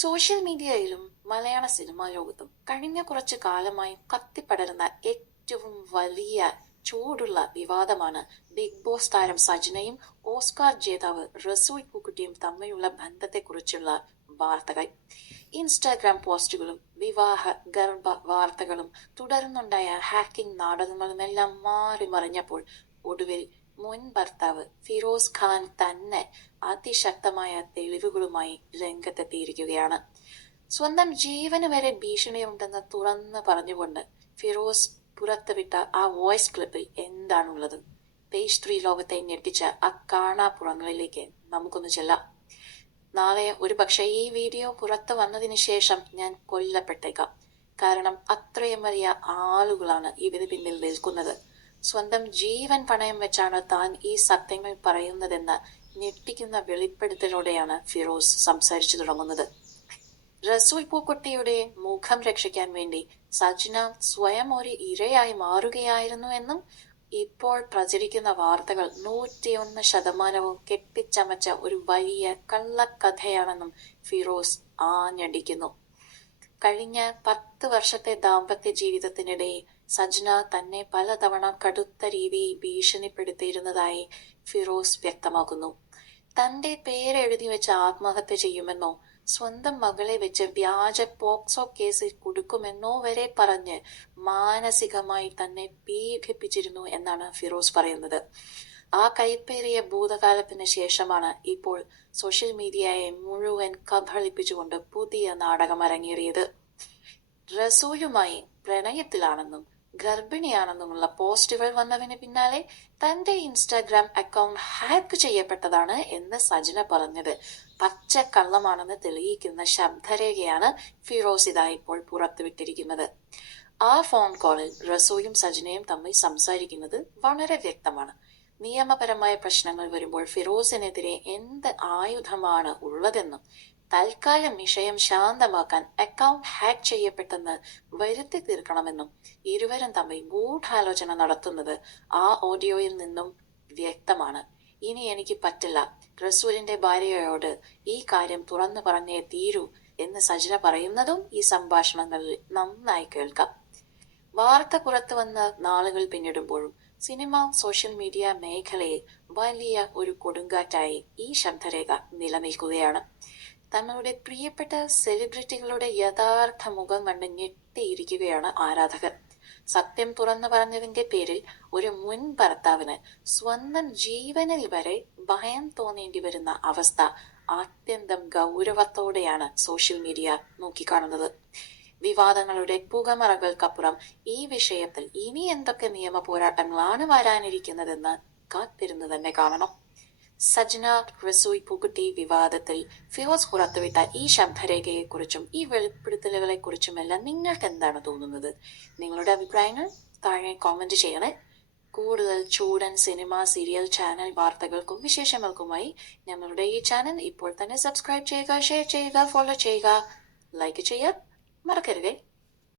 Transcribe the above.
Social മീഡിയയിലും മലയാള cinema ലോകത്തും കഴിഞ്ഞ കുറച്ചു കാലമായി കത്തിപ്പടരുന്ന ഏറ്റവും വലിയ ചൂടുള്ള വിവാദമാണ് ബിഗ് ബോസ് താരം സജ്നയും ഓസ്കാർ ജേതാവ് റസൂൽ പൂക്കുട്ടിയും തമ്മിലുള്ള ബന്ധത്തെക്കുറിച്ചുള്ള വാർത്തകൾ. ഇൻസ്റ്റാഗ്രാം പോസ്റ്റുകളും വിവാഹ ഗർഭ വാർത്തകളും തുടർന്നുണ്ടായ ഹാക്കിംഗ് നാടകങ്ങളുമെല്ലാം മാറി മറിഞ്ഞപ്പോൾ ഒടുവിൽ മുൻ ഭർത്താവ് ഫിറോസ് ഖാൻ തന്നെ അതിശക്തമായ തെളിവുകളുമായി രംഗത്തെത്തിയിരിക്കുകയാണ്. സ്വന്തം ജീവന് വരെ ഭീഷണിയുണ്ടെന്ന് തുറന്ന് പറഞ്ഞുകൊണ്ട് ഫിറോസ് പുറത്തുവിട്ട ആ വോയിസ് ക്ലിപ്പിൽ എന്താണുള്ളത്? പേജ് 3 ലോകത്തെ ഞെട്ടിച്ച ആ കാണാപ്പുറങ്ങളിലേക്ക് നമുക്കൊന്ന് ചെല്ലാം. നാളെ ഒരുപക്ഷെ ഈ വീഡിയോ പുറത്തു വന്നതിന് ശേഷം ഞാൻ കൊല്ലപ്പെട്ടേക്കാം. കാരണം അത്രയും വലിയ ആളുകളാണ് ഇതിന് പിന്നിൽ നിൽക്കുന്നത്. സ്വന്തം ജീവൻ പണയം വെച്ചാണ് താൻ ഈ സത്യങ്ങൾ പറയുന്നതെന്ന ഞെട്ടിക്കുന്ന വെളിപ്പെടുത്തലോടെയാണ് ഫിറോസ് സംസാരിച്ചു തുടങ്ങുന്നത്. റസൂൽ പൂക്കുട്ടിയുടെ മുഖം രക്ഷിക്കാൻ വേണ്ടി സജ്ന സ്വയം ഒരു ഇരയായി മാറുകയായിരുന്നു എന്നും ഇപ്പോൾ പ്രചരിക്കുന്ന വാർത്തകൾ 101% കെട്ടിച്ചമച്ച ഒരു വലിയ കള്ളക്കഥയാണെന്നും ഫിറോസ് ആഞ്ഞടിക്കുന്നു. കഴിഞ്ഞ 10 വർഷത്തെ ദാമ്പത്യ ജീവിതത്തിനിടെ സജ്ന തന്നെ പലതവണ കടുത്ത രീതിയിൽ ഭീഷണിപ്പെടുത്തിയിരുന്നതായി ഫിറോസ് വ്യക്തമാക്കുന്നു. തന്റെ പേരെഴുതി വെച്ച് ആത്മഹത്യ ചെയ്യുമെന്നോ സ്വന്തം മകളെ വെച്ച് വ്യാജ പോക്സോ കേസിൽ കൊടുക്കുമെന്നോ വരെ പറഞ്ഞ് മാനസികമായി തന്നെ പീഡിപ്പിച്ചിരുന്നു എന്നാണ് ഫിറോസ് പറയുന്നത്. ആ കൈപ്പേറിയ ഭൂതകാലത്തിന് ശേഷമാണ് ഇപ്പോൾ സോഷ്യൽ മീഡിയയെ മുഴുവൻ കബളിപ്പിച്ചുകൊണ്ട് പുതിയ നാടകം അരങ്ങേറിയത്. റസൂലുമായി പ്രണയത്തിലാണെന്നും ഗർഭിണിയാണെന്നുമുള്ള പോസ്റ്റുകൾ വന്നതിന് പിന്നാലെ തന്റെ ഇൻസ്റ്റാഗ്രാം അക്കൗണ്ട് ഹാക്ക് ചെയ്യപ്പെട്ടതാണ് എന്ന് സജ്ന പറഞ്ഞത് പച്ചക്കള്ളമാണെന്ന് തെളിയിക്കുന്ന ശബ്ദരേഖയാണ് ഫിറോസ് ഇതാ ഇപ്പോൾ പുറത്തുവിട്ടിരിക്കുന്നത്. ആ ഫോൺ കോളിൽ റസൂലും സജ്നയും തമ്മിൽ സംസാരിക്കുന്നത് വളരെ വ്യക്തമാണ്. നിയമപരമായ പ്രശ്നങ്ങൾ വരുമ്പോൾ ഫിറോസിനെതിരെ എന്ത് ആയുധമാണ് ഉള്ളതെന്നും തൽക്കാലം വിഷയം ശാന്തമാക്കാൻ അക്കൗണ്ട് ഹാക്ക് ചെയ്യപ്പെട്ടെന്ന് വരുത്തി തീർക്കണമെന്നും ഇരുവരും തമ്മിൽ ഗൂഢാലോചന നടത്തുന്നത് ആ ഓഡിയോയിൽ നിന്നും വ്യക്തമാണ്. ഇനി എനിക്ക് പറ്റില്ല, റസൂലിന്റെ ഭാര്യയോട് ഈ കാര്യം തുറന്നു പറഞ്ഞേ തീരൂ എന്ന് സജ്ന പറയുന്നതും ഈ സംഭാഷണങ്ങളിൽ നന്നായി കേൾക്കാം. വാർത്ത പുറത്തു വന്ന് നാളുകൾ പിന്നിടുമ്പോഴും സിനിമ സോഷ്യൽ മീഡിയ മേഖലയിൽ വലിയ ഒരു കൊടുങ്കാറ്റായി ഈ ശബ്ദരേഖ നിലനിൽക്കുകയാണ്. തങ്ങളുടെ പ്രിയപ്പെട്ട സെലിബ്രിറ്റികളുടെ യഥാർത്ഥ മുഖം കണ്ട് ഞെട്ടിയിരിക്കുകയാണ് ആരാധകർ. സത്യം തുറന്നു പറഞ്ഞതിന്റെ പേരിൽ ഒരു മുൻ ഭർത്താവിന് സ്വന്തം ജീവനിൽ വരെ ഭയം തോന്നേണ്ടി വരുന്ന അവസ്ഥ അത്യന്തം ഗൗരവത്തോടെയാണ് സോഷ്യൽ മീഡിയ നോക്കിക്കാണുന്നത്. വിവാദങ്ങളുടെ പുകമറകൾക്കപ്പുറം ഈ വിഷയത്തിൽ ഇനി എന്തൊക്കെ നിയമ പോരാട്ടങ്ങളാണ് വരാനിരിക്കുന്നതെന്ന് കാത്തിരുന്ന് തന്നെ കാണണം. സജ്ന റസൂൽ പൂക്കുട്ടി വിവാദത്തിൽ ഫിറോസ് പുറത്തുവിട്ട ഈ ശബ്ദരേഖയെക്കുറിച്ചും ഈ വെളിപ്പെടുത്തലുകളെക്കുറിച്ചുമെല്ലാം നിങ്ങൾക്ക് എന്താണ് തോന്നുന്നത്? നിങ്ങളുടെ അഭിപ്രായങ്ങൾ താഴെ കോമന്റ് ചെയ്യണേ. കൂടുതൽ ചൂടൻ സിനിമ, സീരിയൽ, ചാനൽ വാർത്തകൾക്കും വിശേഷങ്ങൾക്കുമായി ഞങ്ങളുടെ ഈ ചാനൽ ഇപ്പോൾ തന്നെ സബ്സ്ക്രൈബ് ചെയ്യുക, ഷെയർ ചെയ്യുക, ഫോളോ ചെയ്യുക, ലൈക്ക് ചെയ്യാൻ മറക്കരുതേ.